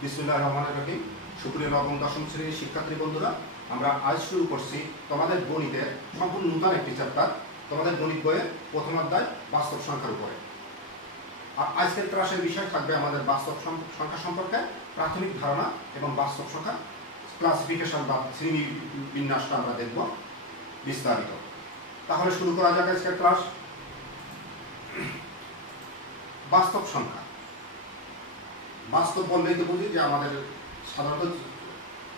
বিসমিল্লাহির রহমানির রহিম। সুপ্রিয় নবম দশম শ্রেণীর শিক্ষার্থী বন্ধুরা, আমরা আজ শুরু করছি তোমাদের গণিতের সম্পূর্ণ নতুন একটি চ্যাপ্টার, তোমাদের গণিত বইয়ের প্রথম অধ্যায় বাস্তব সংখ্যার উপরে। আর আজকের ক্লাসের বিষয় থাকবে আমাদের বাস্তব সংখ্যা সম্পর্কে প্রাথমিক ধারণা এবং বাস্তব সংখ্যা ক্লাসিফিকেশন বা শ্রেণী বিন্যাসটা আমরা দেখব বিস্তারিত। তাহলে শুরু করা যাক আজকের ক্লাস। বাস্তব সংখ্যা, বাস্তব বললেই তো বুঝি যে আমাদের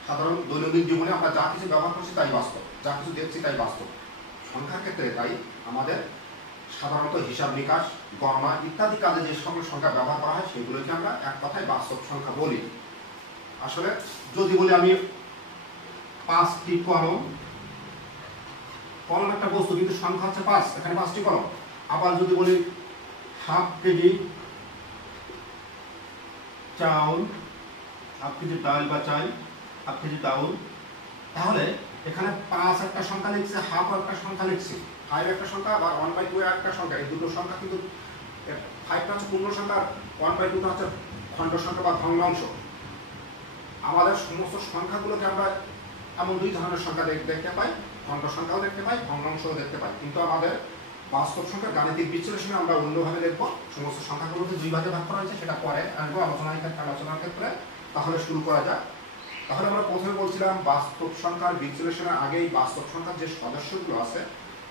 সাধারণ দৈনন্দিন জীবনে আমরা যা কিছু ব্যবহার করছি তাই বাস্তব, যা কিছু দেখছি তাই বাস্তব। সংখ্যার ক্ষেত্রে তাই আমাদের সাধারণত হিসাব নিকাশ, গণনা ইত্যাদি কাজে যে সকল সংখ্যা ব্যবহার করা হয় সেগুলোকে আমরা এক কথায় বাস্তব সংখ্যা বলি। আসলে যদি বলি আমি 5টি কলম, কলম একটা বস্তু কিন্তু সংখ্যা হচ্ছে 5, এখানে 5টি কলম। আবার যদি বলি হাফ কেজি চাউল, হাফ কেজি ডাল বা চাল, হাফ কেজি চাউল, তাহলে এখানে 5 একটা সংখ্যা লিখছে, হাফ একটা সংখ্যা লিখছি, 5 একটা সংখ্যা, আবার 1/2 একটা সংখ্যা। এই দুটো সংখ্যা কিন্তু 5টা হচ্ছে পূর্ণ সংখ্যা, 1/2টা হচ্ছে খণ্ড সংখ্যা বা ভগ্নাংশ। আমাদের সমস্ত সংখ্যাগুলোকে আমরা এমন দুই ধরনের সংখ্যা দেখতে পাই, খণ্ড সংখ্যাও দেখতে পাই, ভগ্নাংশও দেখতে পাই। কিন্তু আমাদের বাস্তব সংখ্যা গাণিতিক বিশ্লেষণে আমরা অন্যভাবে দেখব। সমস্ত সংখ্যাগুলোকে দুই ভাগে ভাগ করা হয়েছে, সেটা পরে আসবো আলোচনার ক্ষেত্রে। তাহলে শুরু করা যাক। তাহলে আমরা প্রথমে বলছিলাম বাস্তব সংখ্যার বিশ্লেষণের আগেই বাস্তব সংখ্যার যে সদস্যগুলো আছে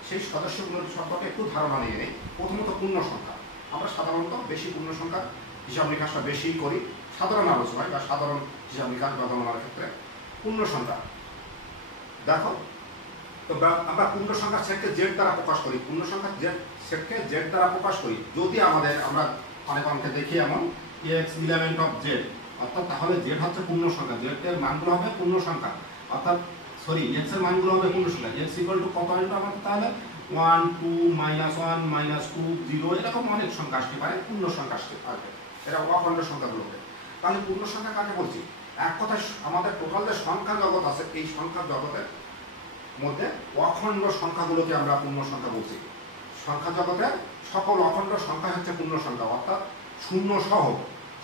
সেই সদস্যগুলোর সম্পর্কে একটু ধারণা নিয়ে নেই। প্রথমত পূর্ণ সংখ্যা। আমরা সাধারণত বেশি পূর্ণ সংখ্যার হিসাব নিকাশটা বেশি করি সাধারণ আলোচনায় বা সাধারণ হিসাব নিকাশ বা গণনার ক্ষেত্রে। পূর্ণ সংখ্যা দেখো, তো আমরা পূর্ণ সংখ্যার সেটকে জেড দ্বারা প্রকাশ করি, পূর্ণ সংখ্যার সেটকে জেড দ্বারা প্রকাশ করি। যদি আমরা অনেক অঙ্কে দেখি এমন x ইলেমেন্ট অফ জেড, অর্থাৎ তাহলে জেড হচ্ছে পূর্ণ সংখ্যা, জেড এর মানগুলো হবে পূর্ণ সংখ্যা, অর্থাৎ x এর মানগুলো হবে পূর্ণ সংখ্যা। x ইকুয়াল টু কত আসবে আমাদের, তাহলে 1 2 -1 -2 0 এরকম অনেক সংখ্যা আসতে পারে, পূর্ণ সংখ্যা আসতে পারে। এটা অখণ্ড সংখ্যাগুলোকে। তাহলে পূর্ণ সংখ্যা কাকে বলছি? এক কথায় আমাদের টোটাল যে সংখ্যা জগৎ আছে এই সংখ্যা জগতের মধ্যে অখণ্ড সংখ্যাগুলোকে আমরা পূর্ণ সংখ্যা বলছি। সংখ্যা জগতের সকল অখণ্ড সংখ্যা হচ্ছে পূর্ণ সংখ্যা, অর্থাৎ শূন্য সহ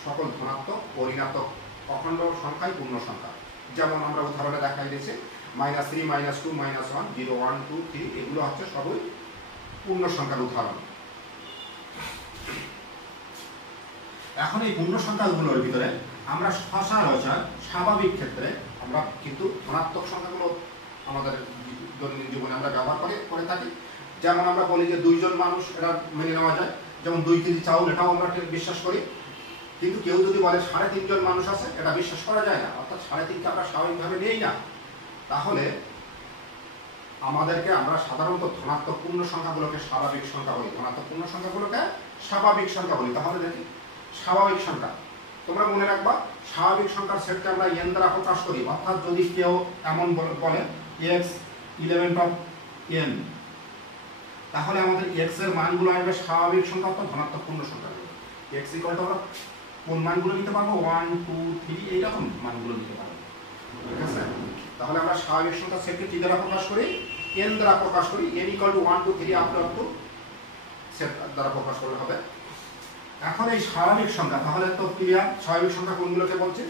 সকল ধনাত্মক ও ঋণাত্মক অখণ্ড সংখ্যাই পূর্ণ সংখ্যা। যেমন আমরা উদাহরণে দেখাই দিয়েছি -3 -2 -1 0 1 2 3 এগুলো হচ্ছে সবই পূর্ণ সংখ্যার উদাহরণ। এখন এই পূর্ণ সংখ্যাগুলোর ভিতরে আমরা সচরাচর স্বাভাবিক ক্ষেত্রে আমরা কিন্তু ধনাত্মক সংখ্যাগুলো আমাদের দৈনন্দিন জীবনে আমরা ব্যবহার করে থাকি। যেমন আমরা বলি যে 2 জন মানুষ, এটা মেনে নেওয়া যায়। যেমন 2 কেজি চাউল, এটাও আমরা বিশ্বাস করি। কিন্তু কেউ যদি বলে 3.5 জন মানুষ আছে, এটা বিশ্বাস করা যায় না, অর্থাৎ 3.5কে আমরা স্বাভাবিকভাবে নেই না। তাহলে আমরা সাধারণত ধনাত্মক পূর্ণ সংখ্যাগুলোকে স্বাভাবিক সংখ্যা বলি, ধনাত্মক পূর্ণ সংখ্যাগুলোকে স্বাভাবিক সংখ্যা বলি। তাহলে দেখি স্বাভাবিক সংখ্যা, তোমরা মনে রাখবা স্বাভাবিক সংখ্যার সেটকে আমরা n দ্বারা প্রকাশ করি। অর্থাৎ যদি কেউ এমন বলে x ইলেমেন্ট অফ n, তাহলে আমাদের x এর মানগুলো আসবে স্বাভাবিক সংখ্যা অর্থাৎ ধনাত্মক পূর্ণ সংখ্যাগুলো। x ইকুয়াল টু আমরা কোন মানগুলো নিতে পারবো, 1 2 3 এইরকম মানগুলো নিতে পারবো, ঠিক আছে? তাহলে আমরা স্বাভাবিক সংখ্যার সেটকে কি দ্বারা প্রকাশ করি? n দ্বারা প্রকাশ করি। n equal to 1 2 3 up to set দ্বারা প্রকাশ করলে হবে। এখন এই স্বাভাবিক সংখ্যা, তাহলে তো ক্লিয়ার স্বাভাবিক সংখ্যা কোনগুলোকে বলছে?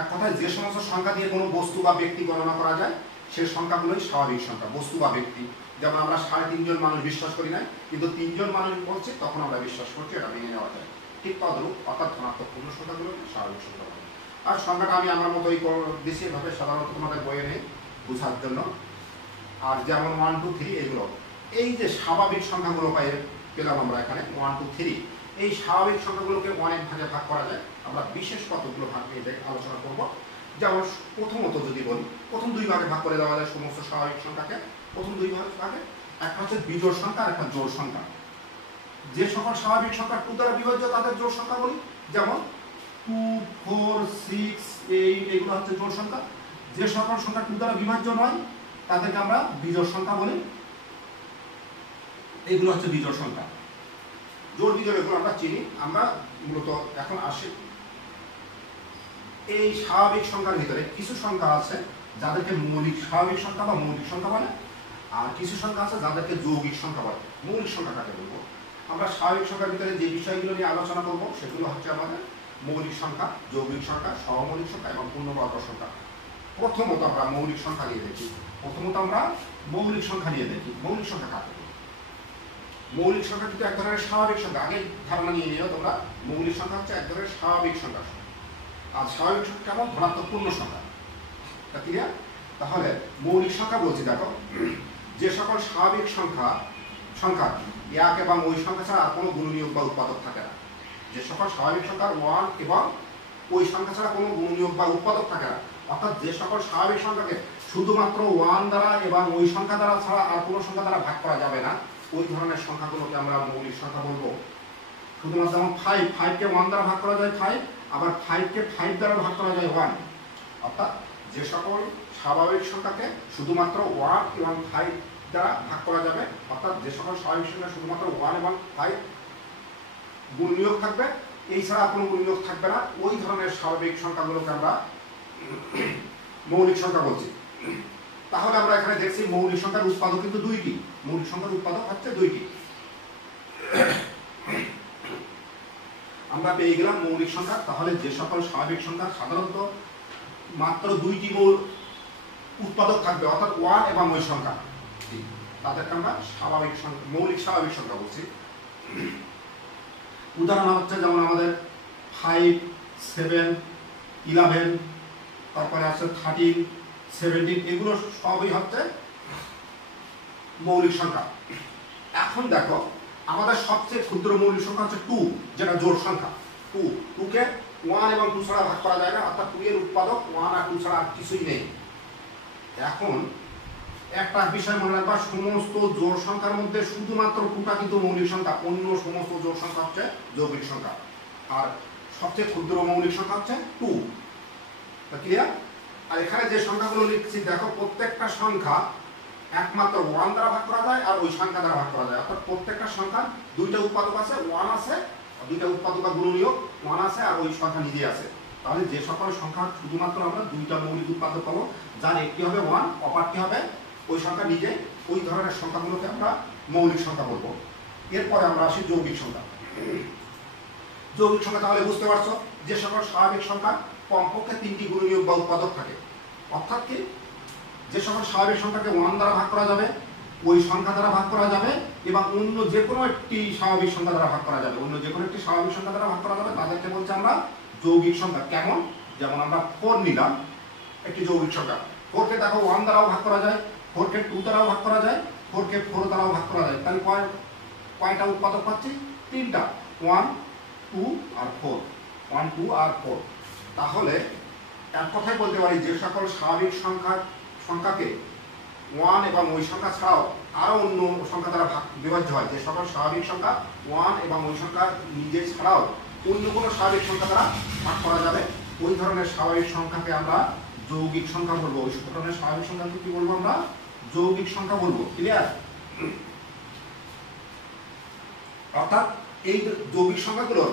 এক কথায় যে সমস্ত সংখ্যা দিয়ে কোনো বস্তু বা ব্যক্তি গণনা করা যায় সেই সংখ্যাগুলোই স্বাভাবিক সংখ্যা, বস্তু বা ব্যক্তি। যেমন আমরা 3.5 জন মানুষ বিশ্বাস করি না, কিন্তু 3 জন মানুষ বলছে তখন আমরা বিশ্বাস করছি, এটা মেনে নেওয়া যায়। ঠিক তদ্রূপ অর্থাৎ ধনাত্মক পূর্ণ সংখ্যাগুলোকে স্বাভাবিক সংখ্যা বলে। আর সংখ্যাটা আমি আমার মতোই দিচ্ছি, এভাবে সাধারণত তোমাদের বইয়ে নেই বোঝার জন্য। আর যেমন 1 2 3 এগুলো, এই যে স্বাভাবিক সংখ্যাগুলো পেলাম আমরা এখানে 1 2 3, এই স্বাভাবিক সংখ্যাগুলোকে অনেক ভাগে ভাগ করা যায়। আমরা বিশেষ কতগুলো ভাগ নিয়ে আলোচনা করব। যেমন প্রথমত যদি বলি, প্রথম 2 ভাগে ভাগ করে দেওয়া যায় সমস্ত স্বাভাবিক সংখ্যাকে। প্রথম 2 ভাগে একটা হচ্ছে বিজোড় সংখ্যা আর একটা জোড় সংখ্যা। যে সকল স্বাভাবিক সংখ্যা 2 দ্বারা বিভাজ্য তাদের জোড় সংখ্যা বলি। যেমন 2 4 6 8 এগুলো হচ্ছে জোড় সংখ্যা। যে সকল সংখ্যা 2 দ্বারা বিভাজ্য নয় তাদেরকে আমরা বিজোড় সংখ্যা বলি। এগুলো হচ্ছে বিজোড় সংখ্যা। জোড় বিজোড় এগুলো আমরা চিনি। আমরা মূলত এখন আসি এই স্বাভাবিক সংখ্যার ভিতরে কিছু সংখ্যা আছে যাদেরকে মৌলিক স্বাভাবিক সংখ্যা বা মৌলিক সংখ্যা বলে, আর কিছু সংখ্যা আছে যাদেরকে যৌগিক সংখ্যা বলে। মৌলিক সংখ্যা কাকে বলবো? আমরা স্বাভাবিক সংখ্যার ভিতরে যে বিষয়গুলো নিয়ে আলোচনা করব সেগুলো হচ্ছে আমাদের মৌলিক সংখ্যা, যৌগিক সংখ্যা, সহমৌলিক সংখ্যা এবং পূর্ণবর্গ সংখ্যা। প্রথমত আমরা মৌলিক সংখ্যা নিয়ে দেখি। মৌলিক সংখ্যা কাকে? মৌলিক সংখ্যা কিন্তু এক ধরনের স্বাভাবিক সংখ্যা। আগে ধারণা নিয়ে নিও তোমরা, মৌলিক সংখ্যা হচ্ছে এক ধরনের স্বাভাবিক সংখ্যা। আর স্বাভাবিক সংখ্যা কেমন? ধনাত্মক পূর্ণ সংখ্যা। ক্লিয়ার? তাহলে মৌলিক সংখ্যা বলছি, দেখো যে সকল স্বাভাবিক সংখ্যা এক এবং ওই সংখ্যা ছাড়া আর কোনো গুণনীয়ক বা উৎপাদক থাকে না। যে সকল স্বাভাবিক সংখ্যার ওয়ান এবং ওই সংখ্যা ছাড়া কোনো গুণনীয়ক বা উৎপাদক থাকে না, অর্থাৎ যে সকল স্বাভাবিক সংখ্যাকে শুধুমাত্র ওয়ান দ্বারা এবং ওই সংখ্যা দ্বারা ছাড়া আর কোনো সংখ্যা দ্বারা ভাগ করা যাবে না, ওই ধরনের সংখ্যাগুলোকে আমরা মৌলিক সংখ্যা বলবো। শুধুমাত্র যেমন 5কে 1 দ্বারা ভাগ করা যায় 5, আবার 5কে 5 দ্বারা ভাগ করা যায় 1। অর্থাৎ যে সকল স্বাভাবিক সংখ্যাকে শুধুমাত্র 1 এবং 5 দ্বারা ভাগ করা যাবে, অর্থাৎ যে সকল স্বাভাবিক সংখ্যা শুধুমাত্র 1 এবং 5 গুণনীয়ক থাকবে, এই ছাড়া কোনো গুণনীয়ক থাকবে না, ওই ধরনের স্বাভাবিক সংখ্যাগুলোকে আমরা মৌলিক সংখ্যা বলছি। তাহলে আমরা এখানে দেখছি মৌলিক সংখ্যার উৎপাদক কিন্তু দুইটি। মৌলিক সংখ্যার উৎপাদক হচ্ছে দুইটি। আমরা পেয়ে গেলাম মৌলিক সংখ্যা। তাহলে যে সকল স্বাভাবিক সংখ্যা সাধারণত মাত্র দুইটি উৎপাদক থাকবে, অর্থাৎ 1 এবং ওই সংখ্যা, তাদেরকে আমরা মৌলিক স্বাভাবিক সংখ্যা বলছি। উদাহরণ হচ্ছে যেমন আমাদের 5, 7, 11, তারপরে আছে 13, 17, এগুলো সবই হচ্ছে মৌলিক সংখ্যা। এখন দেখো আমাদের সবচেয়ে ক্ষুদ্র মৌলিক সংখ্যা হচ্ছে 2, যেটা জোড় সংখ্যা। 2কে 1 এবং 2 ছাড়া ভাগ করা যায় না, অর্থাৎ 2 এর উৎপাদক 1 আর 2 ছাড়া আর কিছুই নেই। এখন একটা বিষয় মনে রাখবা, সমস্ত জোড় সংখ্যার মধ্যে শুধুমাত্র 2টা কিন্তু মৌলিক সংখ্যা, অন্য সমস্ত জোড় সংখ্যা হচ্ছে যৌগিক সংখ্যা। আর সবচেয়ে ক্ষুদ্র মৌলিক সংখ্যা হচ্ছে 2। ক্লিয়ার? আর এখানে যে সংখ্যাগুলো লিখছি দেখো, প্রত্যেকটা সংখ্যা একমাত্র 1 দ্বারা ভাগ করা যায় আর ওই সংখ্যা দ্বারা ভাগ করা যায়, অর্থাৎ প্রত্যেকটা সংখ্যা দুইটা উৎপাদক আছে, 1 আছে, দুইটা উৎপাদক বা গুণনীয়ক 1 আছে আর ওই সংখ্যা নিজে আছে। তাহলে যে সকল সংখ্যা শুধুমাত্র আমরা দুইটা মৌলিক উৎপাদক পাবো, যার একটি হবে 1, অপরটি হবে ওই সংখ্যা নিজে, ওই ধরনের সংখ্যাগুলোকে আমরা মৌলিক সংখ্যা বলবো। এরপরে আমরা আসি যৌগিক সংখ্যা। যৌগিক সংখ্যা তাহলে বুঝতে পারছো, যে সকল স্বাভাবিক সংখ্যা কমপক্ষে 3টি গুণনীয়ক বা উৎপাদক থাকে, অর্থাৎ কি যে সকল স্বাভাবিক সংখ্যাকে 1 দ্বারা ভাগ করা যাবে, ওই সংখ্যা দ্বারা ভাগ করা যাবে এবং অন্য যে কোনো একটি স্বাভাবিক সংখ্যা দ্বারা ভাগ করা যাবে, তাদেরকে বলছি আমরা যৌগিক সংখ্যা। কেমন? যেমন আমরা 4 নিলাম, একটি যৌগিক সংখ্যা। 4কে দেখো 1 দ্বারাও ভাগ করা যায়, 4কে 2 দ্বারাও ভাগ করা যায়, 4কে 4 দ্বারাও ভাগ করা যায়। তাহলে কয়টা উৎপাদক পাচ্ছি? 3টা, 1, 2 আর 4, 1, 2 আর 4। তাহলে এক কথায় বলতে পারি, যে সকল স্বাভাবিক সংখ্যাকে 1 এবং ওই সংখ্যা ছাড়াও আরো অন্য সংখ্যা দ্বারা বিভাজ্য হয়, যে সকল স্বাভাবিক সংখ্যা 1 এবং ওই সংখ্যা নিজে ছাড়াও অন্য কোনো স্বাভাবিক সংখ্যা দ্বারা ভাগ করা যাবে, ওই ধরনের স্বাভাবিক সংখ্যাকে আমরা যৌগিক সংখ্যা বলবো। ওই ধরনের স্বাভাবিক সংখ্যাকে কি বলবো? আমরা যৌগিক সংখ্যা বলবো। ক্লিয়ার? অর্থাৎ এই যৌগিক সংখ্যাগুলোর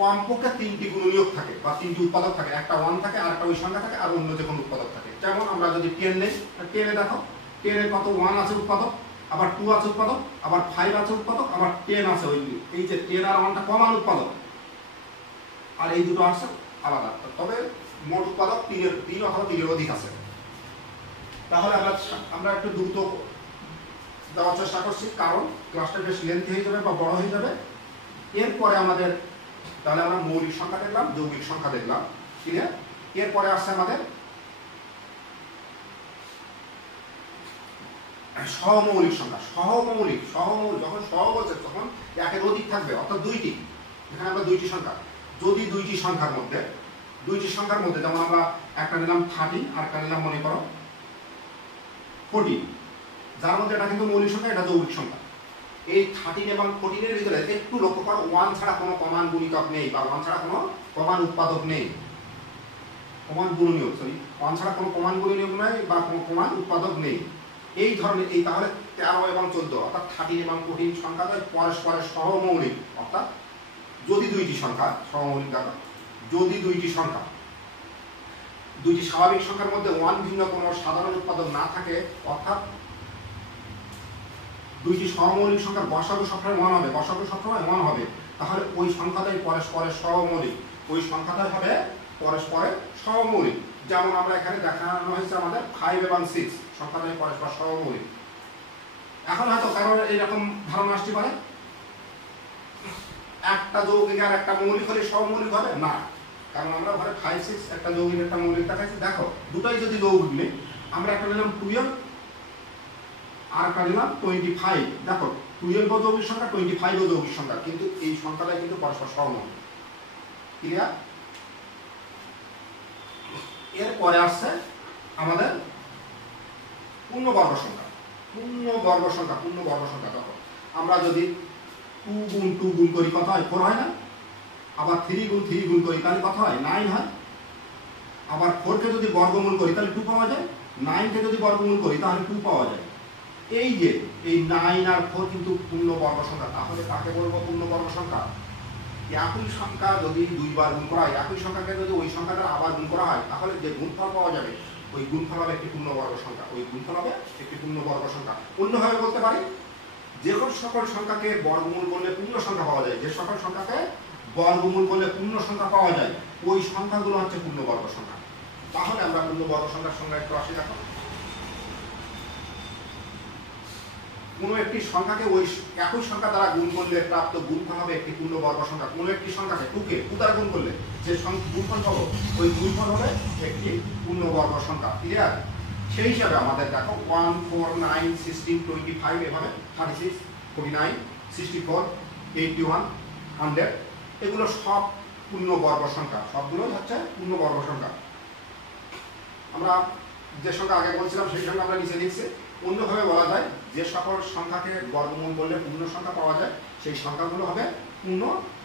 কমপক্ষে 3টি গুণনীয়ক থাকে বা 3টি উৎপাদক থাকে, একটা 1 থাকে, আর একটা ওই সংখ্যা থাকে, আর অন্য যে কোনো উৎপাদক থাকে। যেমন আমরা যদি 10 নেই, 10 এ দেখো 10 এর কত 1 আছে উৎপাদক, আবার 2 আছে উৎপাদক, আবার 5 আছে উৎপাদক, আবার 10 আছে। এই যে 10 আর 1টা কমন উৎপাদক, আর এই দুটো আছে আলাদা, তবে মোট উৎপাদক 3 অথবা 3 এর অধিক আছে। তাহলে আমরা একটু দ্রুত দেওয়ার চেষ্টা করছি, কারণ ক্লাসটা বেশ লেন্থি হয়ে যাবে বা বড় হয়ে যাবে। এরপরে তাহলে আমরা মৌলিক সংখ্যা দেখলাম, যৌগিক সংখ্যা দেখলাম। ক্লিয়ার? এরপরে আসছে আমাদের সহমৌলিক সংখ্যা। সহমৌলিক যখন সহ বলছে তখন একের অধিক থাকবে, অর্থাৎ 2টি। এখানে আমরা 2টি সংখ্যা, যদি 2টি সংখ্যার মধ্যে যেমন আমরা একটা নিলাম 13 আর একটা নিলাম মনে করো 14, যার মধ্যে এটা কিন্তু মৌলিক সংখ্যা, এটা যৌগিক সংখ্যা। এই 13 এবং 14 এর ভিতরে একটু লক্ষ্য করো, 1 ছাড়া কোনো কমান গুণিতক নেই বা 1 ছাড়া কোনো কমান উৎপাদক নেই, 1 ছাড়া কোনো কমান গুণনীয়ক নেই বা কোনো কমান উৎপাদক নেই। এই ধরনের তাহলে 13 এবং 14 অর্থাৎ 13 এবং 14 সংখ্যাটা পরস্পরের সহমৌলিক। অর্থাৎ যদি 2টি সংখ্যা সহমৌলিক, যদি 2টি সংখ্যা, 2টি স্বাভাবিক সংখ্যার মধ্যে 1 ভিন্ন কোনো সাধারণ উৎপাদক না থাকে, অর্থাৎ 2টি সহমৌলিক সংখ্যার গসাগু সবসময় 1 হবে, তাহলে ওই সংখ্যাটাই পরস্পরের সহমৌলিক। ওই সংখ্যাটা হবে পরস্পরের সহমৌলিক। যেমন আমরা এখানে দেখানো হয়েছে আমাদের 5 এবং 6 সংখ্যাটা পরস্পর সহমৌলিক। এখন হয়তো কারোর এইরকম ধারণা আসতে পারে একটা যৌগিক আর একটা মৌলিক হলে সহমৌলিক হবে না, কারণ আমরা ঘরে 5 6 একটা যৌগিক একটা মৌলিক দেখাচ্ছি। দেখো দুটোই যদি যৌগিক নেই, আমরা একটা নিলাম 12 আর একটা নিলাম 25। দেখো 12 যৌগিক সংখ্যা, 25 যৌগিক সংখ্যা, কিন্তু এই সংখ্যাটাই কিন্তু পরস্পর সহমৌলিক। ক্লিয়ার? এরপরে আসছে আমাদের পূর্ণবর্গ সংখ্যা। পূর্ণবর্গ সংখ্যা দেখো আমরা যদি 2 গুণ 2 গুণ করি কত হয়? 4 হয় না? আবার 3 গুণ 3 গুণ করি তাহলে কত হয়? 9 হয়। আবার 4 কে যদি বর্গমূল করি তাহলে 2 পাওয়া যায়। 9 কে যদি বর্গমূল করি তাহলে 2 পাওয়া যায়। এই যে এই 9 আর 4 কিন্তু পূর্ণবর্গ সংখ্যা। তাহলে কাকে বলবো পূর্ণবর্গ সংখ্যা? একই সংখ্যা যদি দুইবার গুণ করা হয়, একই সংখ্যাকে যদি ওই সংখ্যাটা আবার গুণ করা হয়, তাহলে যে গুণফল পাওয়া যাবে ওই গুণফল হবে একটি পূর্ণবর্গ সংখ্যা। ওই গুণফল হবে একটি পূর্ণবর্গ সংখ্যা। অন্যভাবে বলতে পারি, যে সকল সংখ্যাকে বর্গমূল করলে পূর্ণ সংখ্যা পাওয়া যায়, যে সকল সংখ্যাকে বর্গমূল করলে পূর্ণ সংখ্যা পাওয়া যায়, ওই সংখ্যাগুলো হচ্ছে পূর্ণবর্গ সংখ্যা। তাহলে আমরা পূর্ণবর্গ সংখ্যার সংজ্ঞা একটু আসি। দেখো কোনো একটি সংখ্যাকে ওই একই সংখ্যা দ্বারা গুণ করলে প্রাপ্ত গুণফল হবে একটি পূর্ণবর্গ সংখ্যা। কোনো একটি সংখ্যাকে 2 কে 2 দ্বারা গুণ করলে যে গুণফল পাবো ওই গুণফল হবে একটি পূর্ণবর্গ সংখ্যা। ক্লিয়ার? সেই হিসাবে আমাদের দেখো 1 4 9 16 25 এভাবে 36 49 64 81 100 এগুলো সব পূর্ণবর্গ সংখ্যা। সবগুলোই হচ্ছে পূর্ণবর্গ সংখ্যা। আমরা যে সংখ্যা আগে বলছিলাম সেই সংখ্যা আমরা নিচে লিখছি। অন্যভাবে বলা যায়, যে সকল সংখ্যাকে বর্গমূল করলে পূর্ণ সংখ্যা পাওয়া যায় সেই সংখ্যাগুলো হবে পূর্ণ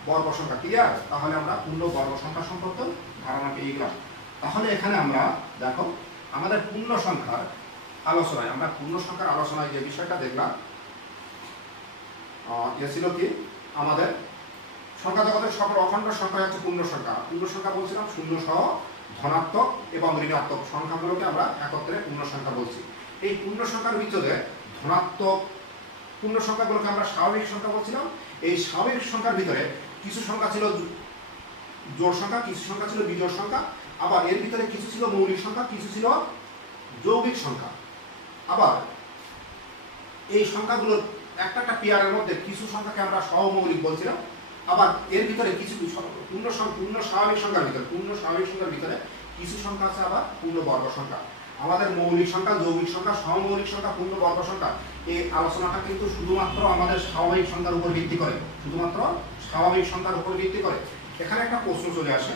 বর্গ সংখ্যা। ক্লিয়ার? তাহলে আমরা পূর্ণ বর্গ সংখ্যা সম্পর্কে ধারণা পেয়ে গেলাম। তাহলে এখানে আমরা দেখো আমাদের পূর্ণ সংখ্যার আলোচনায়, আমরা পূর্ণ সংখ্যার আলোচনায় যে বিষয়টা দেখলাম এ ছিল কি আমাদের সংখ্যা জগতের সকল অখণ্ড সংখ্যা হচ্ছে পূর্ণ সংখ্যা। পূর্ণ সংখ্যা বলছিলাম শূন্য সহ ধনাত্মক এবং ঋণাত্মক সংখ্যাগুলোকে আমরা একত্রে পূর্ণ সংখ্যা বলছি। এই পূর্ণ সংখ্যার ভিতরে ধনাত্মক পূর্ণ সংখ্যাগুলোকে আমরা স্বাভাবিক সংখ্যা বলছিলাম। এই স্বাভাবিক সংখ্যার ভিতরে কিছু সংখ্যা ছিল জোড় সংখ্যা, কিছু সংখ্যা ছিল বিজোড় সংখ্যা, আবার এর ভিতরে কিছু ছিল মৌলিক সংখ্যা, কিছু ছিল যৌগিক সংখ্যা। আবার এই সংখ্যাগুলোর একটা পেয়ারের মধ্যে কিছু সংখ্যাকে আমরা সহমৌলিক বলছিলাম। আবার এর ভিতরে কিছু পূর্ণ স্বাভাবিক সংখ্যার ভিতরে কিছু সংখ্যা আছে আবার পূর্ণবর্গ সংখ্যা। আমাদের মৌলিক সংখ্যা, যৌগিক সংখ্যা, সহমৌলিক সংখ্যা, পূর্ণবর্গ সংখ্যা, এই আলোচনাটা কিন্তু শুধুমাত্র আমাদের স্বাভাবিক সংখ্যার উপর ভিত্তি করে, শুধুমাত্র স্বাভাবিক সংখ্যার উপর ভিত্তি করে। এখানে একটা প্রশ্ন চলে আসে,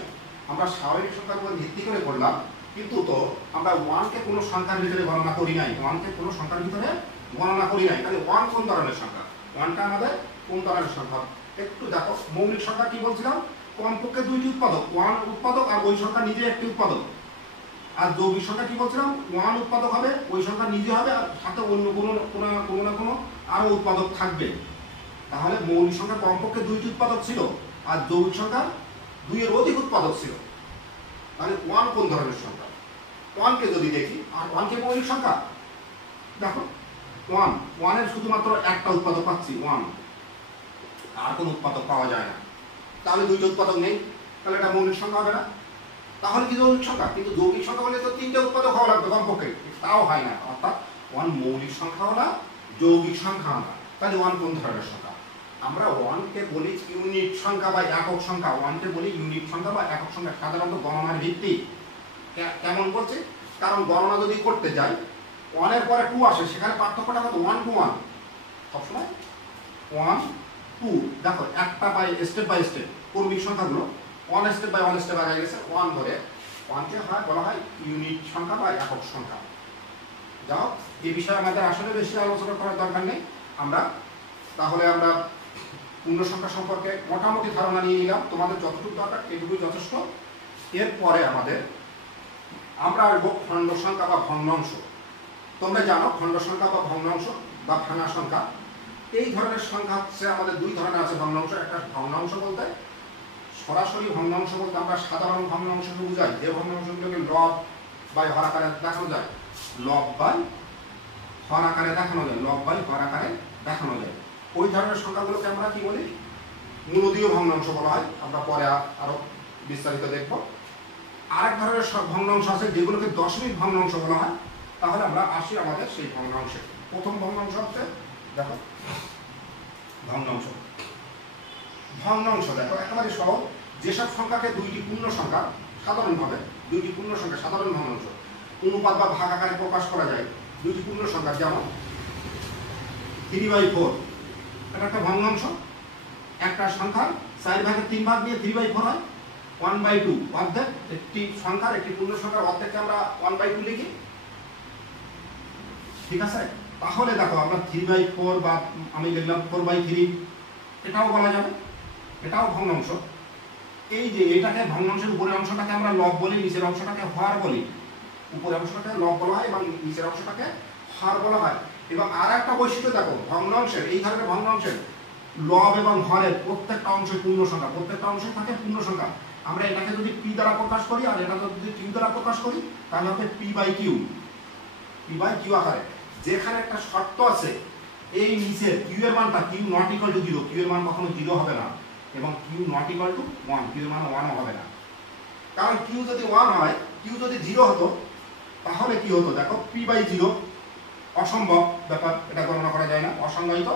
আমরা স্বাভাবিক সংখ্যার উপর ভিত্তি করে করলাম, কিন্তু তো আমরা 1 কে কোনো সংখ্যার ভিতরে গণনা করি নাই। 1 কে কোনো সংখ্যার ভিতরে গণনা করি নাই। তাহলে 1 কোন ধরনের সংখ্যা? 1টা আমাদের কোন ধরনের সংখ্যা? একটু দেখো, মৌলিক সংখ্যা কি বলছিলাম? কমপক্ষে 2টি উৎপাদক, 1 উৎপাদক আর ওই সংখ্যা নিজে একটি উৎপাদক। আর যৌগিক সংখ্যা কি বলছিলাম? 1 উৎপাদক হবে, ওই সংখ্যা নিজে হবে, আর সাথে অন্য কোনো না কোনো আরো উৎপাদক থাকবে। তাহলে মৌলিক সংখ্যা কমপক্ষে 2টি উৎপাদক ছিল, আর যৌগিক সংখ্যা 2 এর অধিক উৎপাদক ছিল। তাহলে 1 কোন ধরনের সংখ্যা? 1 কে যদি দেখি, আর 1 কে মৌলিক সংখ্যা দেখো, 1 এর শুধুমাত্র একটা উৎপাদক পাচ্ছি 1, আর কোনো উৎপাদক পাওয়া যায় না। তাহলে 2টি উৎপাদক নেই, তাহলে এটা মৌলিক সংখ্যা হবে না। তাহলে কি যৌগিক সংখ্যা? কিন্তু যৌগিক সংখ্যা হলে তো 3টে উৎপাদক হওয়া লাগবে কমপক্ষে, তাও হয় না। অর্থাৎ 1 মৌলিক সংখ্যা হলো, যৌগিক সংখ্যা না। তাহলে 1 কোন ধরনের সংখ্যা? আমরা 1 কে বলি ইউনিট সংখ্যা বা একক সংখ্যা। 1 কে বলি ইউনিট সংখ্যা বা একক সংখ্যা, সাধারণত গণনার ভিত্তি। কেমন বলছে? কারণ গণনা যদি করতে যাই, 1 এর পরে 2 আসে, সেখানে পার্থক্যটা কত? 1 to 1 সবসময় 1 2। দেখো একটা স্টেপ বাই স্টেপ কর্মিক সংখ্যাগুলো 1 স্টেপ বাই 1 স্টেপ আগে গেছে। 1 ধরে 1 কে বলা হয় ইউনিট সংখ্যা বা একক সংখ্যা। যাও, এই বিষয়ে আমাদের আসলে বেশি আলোচনা করার দরকার নেই। তাহলে আমরা পূর্ণ সংখ্যা সম্পর্কে মোটামুটি ধারণা নিয়ে নিলাম। তোমাদের যতটুকু দরকার এটুকুই যথেষ্ট। এরপরে আমরা আসবো খণ্ড সংখ্যা বা ভগ্নাংশ। তোমরা জানো খণ্ড সংখ্যা বা ভগ্নাংশ বা ভাঙা সংখ্যা, এই ধরনের সংখ্যা হচ্ছে আমাদের 2 ধরনের আছে ভগ্নাংশ। একটা ভগ্নাংশ বলতে, সরাসরি ভগ্নাংশ বলতে আমরা সাধারণ ভগ্নাংশকে বুঝাই, যে ভগ্নাংশগুলোকে লব বাই হর আকারে দেখানো যায়, লব বাই হর আকারে দেখানো যায়, লব বাই হর আকারে দেখানো যায়। ওই ধরনের সংখ্যাগুলোকে আমরা কি বলি? মূলদীয় ভগ্নাংশ বলা হয়। আমরা পরে আরো বিস্তারিত দেখব। আরেক ধরনের ভগ্নাংশ আছে যেগুলোকে দশমিক ভগ্নাংশ বলা হয়। তাহলে আমরা আসি আমাদের সেই ভগ্নাংশে। প্রথম ভগ্নাংশ হচ্ছে দেখো ভগ্নাংশ। ভগ্নাংশ দেখো একেবারে সহজ। যেসব সংখ্যাকে দুইটি পূর্ণ সংখ্যা সাধারণভাবে দুইটি পূর্ণ সংখ্যা সাধারণ ভগ্নাংশ অনুপাত বা ভাগ আকারে প্রকাশ করা যায়। দুইটি পূর্ণ সংখ্যা যেমন 3/4 এটা একটা ভগ্নাংশ। একটা সংখ্যার 4 ভাগের 3 ভাগ দিয়ে 3/4 হয়। 1/2 অর্ধেক একটি সংখ্যার একটি পূর্ণ সংখ্যার অর্ধেককে আমরা 1/2 লিখি, ঠিক আছে। তাহলে দেখো আমরা 3/4 বা আমি লিখলাম 4/3 এটাও বলা যাবে, এটাও ভগ্নাংশ। এই যে এটাকে ভগ্নাংশের উপরের অংশটাকে আমরা লব বলি, নিচের অংশটাকে হর বলি। উপরের অংশটাকে লব বলা হয় এবং নিচের অংশটাকে হর বলা হয়। এবং আর একটা বৈশিষ্ট্য দেখো ভগ্নাংশের, এই ধরনের ভগ্নাংশের লব এবং হরের প্রত্যেকটা অংশে পূর্ণ সংখ্যা, প্রত্যেকটা অংশে থাকে পূর্ণ সংখ্যা। আমরা এটাকে যদি পি দ্বারা প্রকাশ করি আর এটা যদি কিউ দ্বারা প্রকাশ করি তাহলে হবে পি/কিউ আকারে। যেখানে একটা শর্ত আছে এই নিচের কিউ এর মানটা Q not equal to 0, Q এর মান কখনো 0 হবে না এবং Q not equal to 1, Q এর মান 1 হবে না। কারণ কিউ যদি 1 হয়, কিউ যদি 0 হতো তাহলে কি হতো দেখো পি/0 অসম্ভব ব্যাপার, এটা গণনা করা যায় না, অসংজ্ঞায়িত।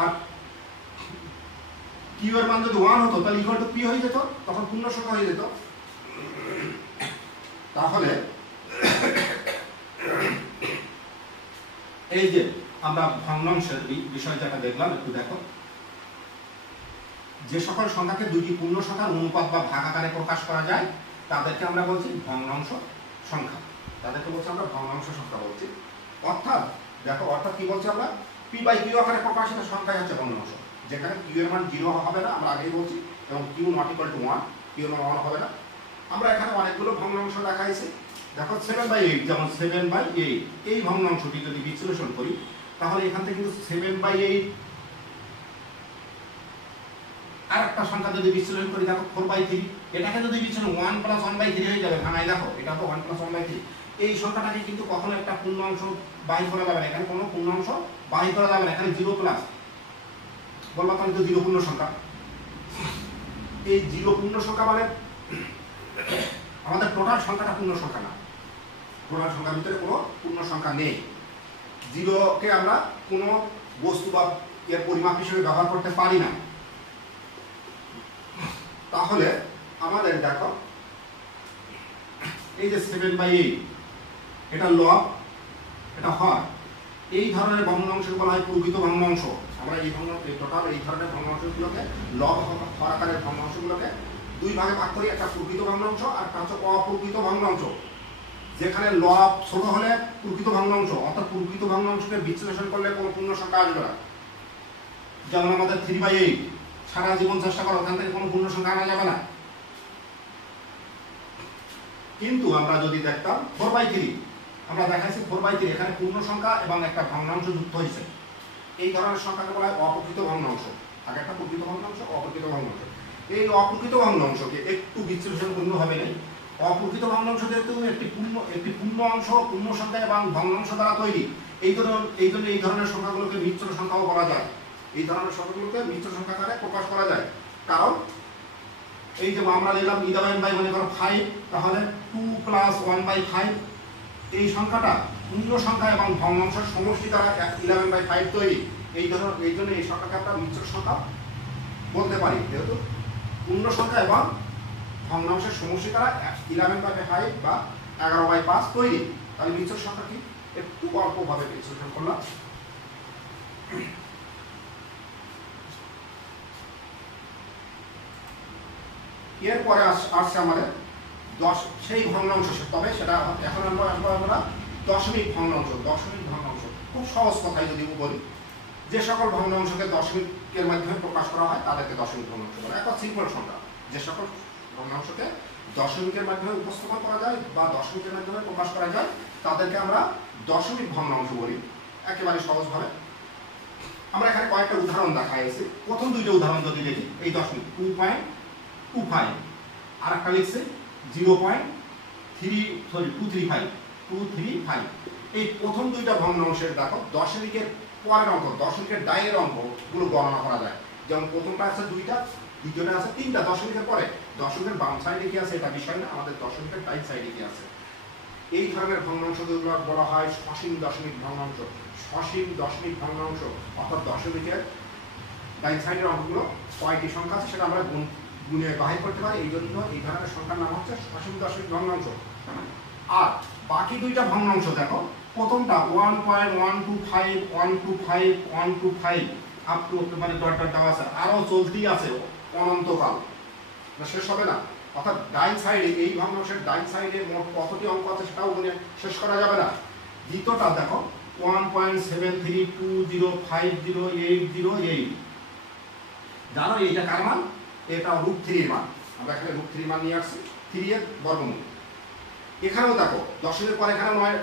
আর কিউ এর মান যদি 1 হতো তাহলে ইকুয়াল টু পি হয়ে যেত, তখন পূর্ণ সংখ্যা হয়ে যেত। তাহলে এই যে আমরা ভগ্নাংশের বিষয় যেটা দেখলাম একটু দেখো। যে সকল সংখ্যাকে দুইটি পূর্ণ সংখ্যার অনুপাত বা ভাগ আকারে প্রকাশ করা যায় তাদেরকে আমরা বলছি ভগ্নাংশ সংখ্যা, তাদেরকে বলছি আমরা ভগ্নাংশ সংখ্যা বলছি। অর্থাৎ দেখো অর্থাৎ কি বলছি আমরা, পি/কিউ আকারে প্রকাশিত সংখ্যাই হচ্ছে ভগ্নাংশ। যেখানে কিউ এর মান 0 হবে না, আমরা আগেই বলছি, এবং Q not equal to 1, Q এর মান 1 হবে না। আমরা এখানে অনেকগুলো ভগ্নাংশ দেখাইছি। দেখো 7/8, যেমন 7/8 এই ভগ্নাংশটি যদি বিশ্লেষণ করি তাহলে এখান থেকে কিন্তু 7/8 আর একটা সংখ্যা যদি বিশ্লেষণ করি দেখো 4/3, এটাকে যদি বিশ্লেষণ 1 + 1/3 হয়ে যাবে, ভাঙাই দেখো এটা তো 1 + 1/3। এই সংখ্যাটাকে কিন্তু কখনো একটা পূর্ণাংশ বাহির করা যাবে না, এখানে কোনো পূর্ণাংশ বাহির করা যাবে না, এখানে 0+, বলবা তাহলে তো 0 পূর্ণ সংখ্যা। এই 0 পূর্ণ সংখ্যা মানে আমাদের টোটাল সংখ্যাটা পূর্ণ সংখ্যা না, টোটাল সংখ্যার ভিতরে কোনো পূর্ণ সংখ্যা নেই। 0কে আমরা কোনো বস্তু বা এর পরিমাপ হিসেবে ব্যবহার করতে পারি না। তাহলে আমাদের দেখো এই যে 7/8 এটা লব, এটা হর, এই ধরনের ভগ্নাংশকে বলা হয় প্রকৃত ভগ্নাংশ। আমরা এই টোটাল এই ধরনের ভগ্নাংশগুলোকে লব হর আকারের ভগ্নাংশগুলোকে দুই ভাগে ভাগ করি, একটা প্রকৃত ভগ্নাংশ আর একটা হচ্ছে অপ্রকৃত ভগ্নাংশ। যেখানে লব ছোট হলে প্রকৃত ভগ্নাংশ, অর্থাৎ প্রকৃত ভগ্নাংশকে বিশ্লেষণ করলে কোনো পূর্ণ সংখ্যা আসবে না। যেমন আমাদের 3/8, সারা জীবন চেষ্টা করো ওখান থেকে কোনো পূর্ণ সংখ্যা আনা যাবে না। কিন্তু আমরা যদি দেখতাম 4/3, আমরা দেখাইছি 4/3 এখানে পূর্ণ সংখ্যা এবং একটা ভগ্নাংশ যুক্ত হয়েছে। এই ধরনের সংখ্যাকে বলা হয় অপ্রকৃত ভগ্নাংশ। আগে একটা প্রকৃত ভগ্নাংশ, অপ্রকৃত ভগ্নাংশ। এই অপ্রকৃত ভগ্নাংশকে একটু বিশ্লেষণ করতে হবে না। অপ্রকৃত ভগ্নাংশ যেহেতু একটি পূর্ণ অংশ পূর্ণ সংখ্যা এবং ভগ্নাংশ দ্বারা তৈরি, এই জন্য এই ধরনের সংখ্যাগুলোকে মিশ্র সংখ্যাও বলা যায়। এই ধরনের সংখ্যাগুলোকে মিশ্র সংখ্যা আকারে প্রকাশ করা যায়। কারণ এই যে আমরা নিলাম 11/5, তাহলে 2 + 1/5 এই সংখ্যাটা পূর্ণ সংখ্যা এবং ভগ্নাংশের সমষ্টি দ্বারা 11/5 তৈরি। এই জন্য এই সংখ্যাকে আমরা মিশ্র সংখ্যা বলতে পারি, যেহেতু পূর্ণ সংখ্যা এবং ভগ্নাংশের সমষ্টি দ্বারা 11/5 বা 11/5 তৈরি। তাহলে মিশ্র সংখ্যা কি একটু অল্পভাবে বিশ্লেষণ করলাম। এরপরে আসছে আমাদের সেই ভগ্নাংশ, তবে সেটা এখন আমরা দশমিক ভগ্নাংশ। দশমিক ভগ্নাংশ খুব সহজ কথাই যদি বলি, যে সকল ভগ্নাংশকে দশমিকের মাধ্যমে প্রকাশ করা হয় তাদেরকে দশমিক ভগ্নাংশ বলে। একটা সিম্পল সংখ্যা, যে সকল ভগ্নাংশকে দশমিকের মাধ্যমে উপস্থাপন করা যায় বা দশমিকের মাধ্যমে প্রকাশ করা যায় তাদেরকে আমরা দশমিক ভগ্নাংশ বলি, একেবারে সহজভাবে। আমরা এখানে কয়েকটা উদাহরণ দেখাইছি। প্রথম দুইটা উদাহরণ যদি দেখি, এই দশমিক 2.25, আর একটা লিখছে 235। এই প্রথম দুইটা ভগ্নাংশের দেখো দশমিকের পরের অঙ্ক, দশমিকের ডাইয়ের অঙ্কগুলো গণনা করা যায়। যেমন প্রথমটা আছে 2টা, দ্বিতীয়টা আছে তিনটা দশমিকের পরে, দশমিকের বাম সাইডে কি আছে এটা বিষয় না, আমাদের দশমিকের ডান সাইডে কি আছে। এই ধরনের ভগ্নাংশগুলো বলা হয় সসীম দশমিক ভগ্নাংশ। সসীম দশমিক ভগ্নাংশ অর্থাৎ দশমিকের ডান সাইডের অঙ্কগুলো কয়টি সংখ্যা আছে সেটা আমরা গুণে বাহির করতে পারি, এই জন্য এই ধরনের সংখ্যার নাম হচ্ছে সসীম দশমিক ভগ্নাংশ। আর বাকি দুইটা ভগ্নাংশ দেখো, প্রথমটা 1.125 125 125 আপ টু মানে ডট ডট দেওয়া আছে, আরও চলতেই আছে অনন্তকাল, শেষ হবে না। অর্থাৎ ডাইন সাইডে এই ভগ্নাংশের ডাইন সাইডে মোট কতটি অঙ্ক আছে সেটাও গুণে শেষ করা যাবে না। দ্বিতীয়টা দেখো 1.7320508088, জানো এইটা কার মান? এটা √3 এর মান। আমরা এখানে √3 মান নিয়ে আসছি, 3 এর বর্গমূল। এখানেও দেখো দশমিকের পর এখানে 9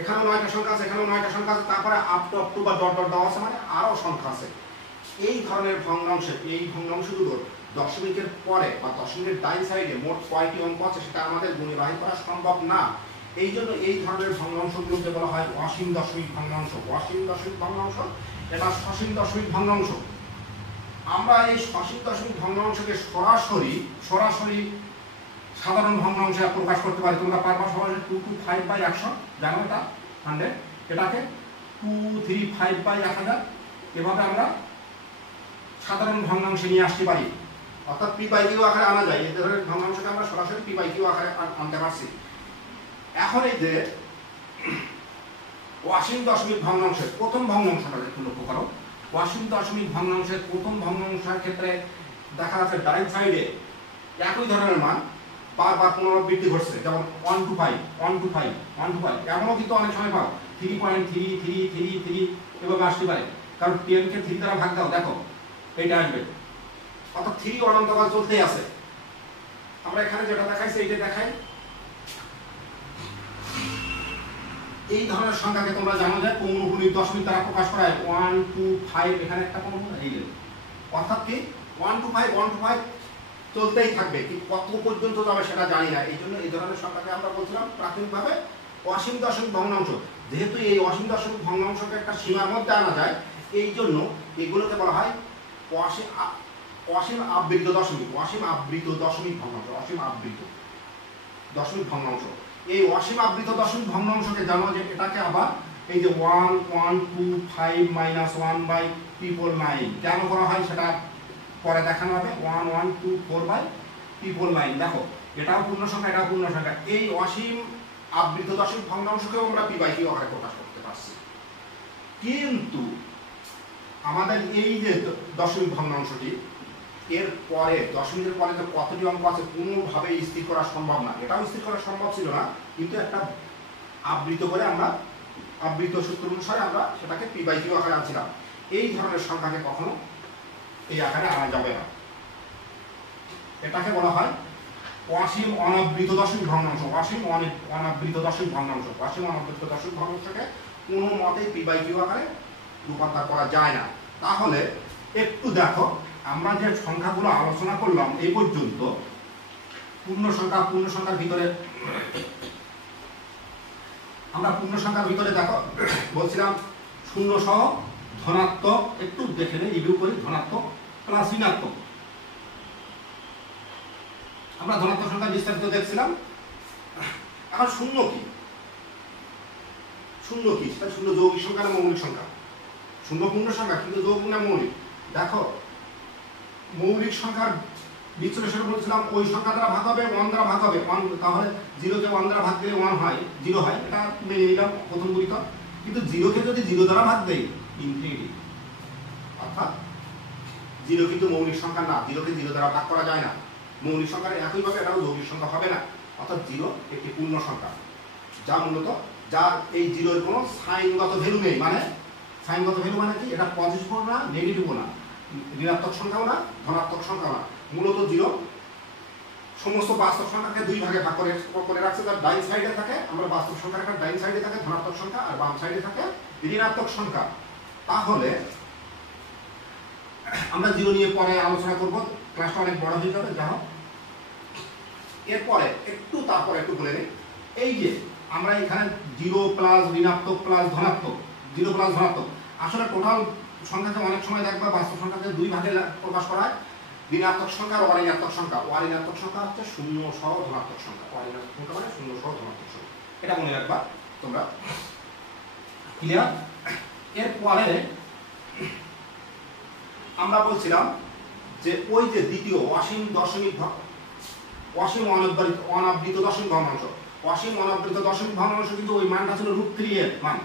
এখানেও 9টা সংখ্যা আছে, এখানেও 9টা সংখ্যা আছে, তারপরে আপ টু বা ডট ডট দেওয়া আছে, মানে আরও সংখ্যা আছে। এই ধরনের ভগ্নাংশে এই ভগ্নাংশগুলোর দশমিকের পরে বা দশমিকের ডাইন সাইডে মোট কয়টি অঙ্ক আছে সেটা আমাদের গুণে বাহির করা সম্ভব না। এই জন্য এই ধরনের ভগ্নাংশগুলোকে বলা হয় অসীম দশমিক ভগ্নাংশ। অসীম দশমিক ভগ্নাংশ এটা সসীম দশমিক ভগ্নাংশ। আমরা এই সসীম দশমিক ভগ্নাংশকে সরাসরি সাধারণ ভগ্নাংশে প্রকাশ করতে পারি। তোমরা পারবা সহজে 225/100, জানো এটা 100, এটাকে 235/1000, এভাবে আমরা সাধারণ ভগ্নাংশে নিয়ে আসতে পারি, অর্থাৎ p/q আকারে আনা যায়। এই ধরনের ভগ্নাংশকে আমরা সরাসরি p/q আকারে আনতে পারছি। এখন এই যে অসীম দশমিক ভগ্নাংশের প্রথম ভগ্নাংশটা একটু লক্ষ্য করো। অসীম দশমিক ভগ্নাংশের প্রথম ভগ্নাংশের ক্ষেত্রে দেখা যাচ্ছে ডাইন সাইডে একই ধরনের মান বারবার পুনরাবৃত্তি ঘটছে, যেমন 125 125 125, এমনও কিন্তু অনেক সময় পাও 3.3333 এভাবে আসতে পারে, কারণ 10 কে 3 দ্বারা ভাগ দাও, দেখো এইটা আসবে। অর্থাৎ 3 অনন্তকাল চলতেই আছে। আমরা এখানে যেটা দেখাইছি এইটা দেখাই। এই ধরনের সংখ্যাকে তোমরা জানো যে পৌনঃপুনিক দশমিক দ্বারা প্রকাশ করা হয়। 125 এখানে একটা পৌনঃপুনিক এই যে, অর্থাৎ কি 125 চলতেই থাকবে, কিন্তু কত পর্যন্ত যাবে সেটা জানি না। এই জন্য এই ধরনের সংখ্যাকে আমরা বলছিলাম প্রাথমিকভাবে অসীম দশমিক ভগ্নাংশ। যেহেতু এই অসীম দশমিক ভগ্নাংশকে একটা সীমার মধ্যে আনা যায়, এই জন্য এগুলোকে বলা হয় অসীম আবৃত দশমিক। অসীম আবৃত দশমিক ভগ্নাংশ, অসীম আবৃত দশমিক ভগ্নাংশ। এই অসীম আবৃত দশমিক ভগ্নাংশকে জানো যে এটাকে আবার এই যে 1125 - 1/9 কেন করা হয় সেটা পরে দেখানো হবে। 1124/9, দেখো এটাও পূর্ণ সংখ্যা, এটাও পূর্ণ সংখ্যা। এই অসীম আবৃত দশমিক ভগ্নাংশকেও আমরা p/q আকারে প্রকাশ করতে পারছি। কিন্তু আমাদের এই যে দশমিক ভগ্নাংশটি, এর পরে দশমিকের পরে যে কতটি অঙ্ক আছে কোনোভাবেই স্থির করা সম্ভব না। এটাও স্থির করা সম্ভব ছিল না, কিন্তু একটা আবৃত করে আমরা আবৃত সূত্র অনুসারে আমরা সেটাকে p/q আকারে আনছিলাম। এই ধরনের সংখ্যাকে কখনো এই আকারে আনা যাবে না। এটাকে বলা হয় অসীম অনাবৃত দশমিক ভগ্নাংশ। অসীম অনাবৃত দশমিক ভগ্নাংশ, অসীম অনাবৃত দশমিক ভগ্নাংশকে কোনো মতেই p/q আকারে রূপান্তর করা যায় না। তাহলে একটু দেখো, আমরা যে সংখ্যাগুলো আলোচনা করলাম এই পর্যন্ত, পূর্ণ সংখ্যার ভিতরে আমরা পূর্ণ সংখ্যার ভিতরে দেখো বলছিলাম শূন্য সহ ধনাত্মক, একটু দেখে নেই রিভিউ করি, ধনাত্মক প্লাস ঋণাত্মক। আমরা ধনাত্মক সংখ্যা বিস্তারিত দেখছিলাম। এখন শূন্য কি? শূন্য কি? সেটা শূন্য যৌগিক সংখ্যা না মৌলিক সংখ্যা? শূন্য পূর্ণ সংখ্যা, কিন্তু যৌগিক না মৌলিক? দেখো মৌলিক সংখ্যার বিশ্লেষণ বলছিলাম ওই সংখ্যা দ্বারা ভাগ হবে, 1 দ্বারা ভাগ হবে। 1 তাহলে 0 কে 1 দ্বারা ভাগ দিলে 1 হয়, 0 হয়, এটা মেনে নিলাম প্রথম গুলিত। কিন্তু 0 কে যদি 0 দ্বারা ভাগ দেই ইনফিনিটি, অর্থাৎ 0 কিন্তু মৌলিক সংখ্যা না, 0 কে 0 দ্বারা ভাগ করা যায় না। মৌলিক সংখ্যার একইভাবে এটাও যৌগিক সংখ্যা হবে না, অর্থাৎ 0 একটি পূর্ণ সংখ্যা, যা মূলত যার এই 0 এর কোনো সাইনগত ভ্যালু নেই। মানে সাইনগত ভ্যালু মানে কি? এটা পজিটিভ না, নেগেটিভ না, ঋণাত্মক সংখ্যাও না, ধনাত্মক সংখ্যাও না, মূলত 0 সমস্ত বাস্তব সংখ্যাকে দুই ভাগে ভাগ করে রাখছে। তার ডাইন সাইডে থাকে, আমরা বাস্তব সংখ্যার একটা ডাইন সাইডে থাকে ধনাত্মক সংখ্যা, আর বাম সাইডে থাকে ঋণাত্মক সংখ্যা। তাহলে আমরা 0 নিয়ে পরে আলোচনা করব, ক্লাসটা অনেক বড় হয়ে যাবে। যাই হোক, এরপরে তারপরে একটু বলে নিই। এই যে আমরা এখানে 0 প্লাস ঋণাত্মক প্লাস ধনাত্মক, 0 প্লাস ধনাত্মক, আসলে টোটাল সংখ্যাকে অনেক সময় দেখবা বাস্তব সংখ্যাকে দুই ভাগে প্রকাশ করা হয়, ঋণাত্মক সংখ্যা আর অঋণাত্মক সংখ্যা। অঋণাত্মক সংখ্যা হচ্ছে শূন্য সহ ধনাত্মক সংখ্যা, অঋণাত্মক সংখ্যা মানে শূন্য সহ ধনাত্মক সংখ্যা, এটা মনে রাখবা তোমরা। ক্লিয়ার? এরপরে আমরা বলছিলাম যে ওই যে দ্বিতীয় অসীম অনাবৃত দশমিক ভগ্নাংশ, অসীম অনাবৃত দশমিক ভগ্নাংশ কিন্তু ওই মানটা ছিল √3 এর মান,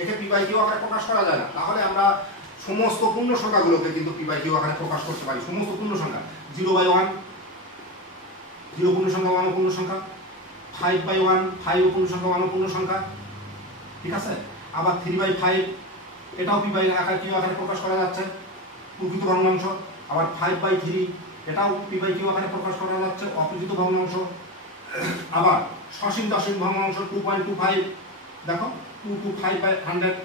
একে p/q আকারে প্রকাশ করা যায় না। তাহলে আমরা সমস্ত পূর্ণ সংখ্যাগুলোকে কিন্তু p/q আকারে প্রকাশ করতে পারি, সমস্ত পূর্ণ সংখ্যা। 0/1 0 পূর্ণ সংখ্যা, 1 পূর্ণ সংখ্যা, 5/1 5 পূর্ণ সংখ্যা, 1 পূর্ণ সংখ্যা, ঠিক আছে। আবার 3/5 এটাও p/q আকারে প্রকাশ করা যাচ্ছে, প্রকৃত ভগ্নাংশ। আবার 5/3 এটাও p/q আকারে প্রকাশ করা যাচ্ছে, অপ্রকৃত ভগ্নাংশ। আবার সসীম দশমিক ভগ্নাংশ 2.25 দেখো 225/100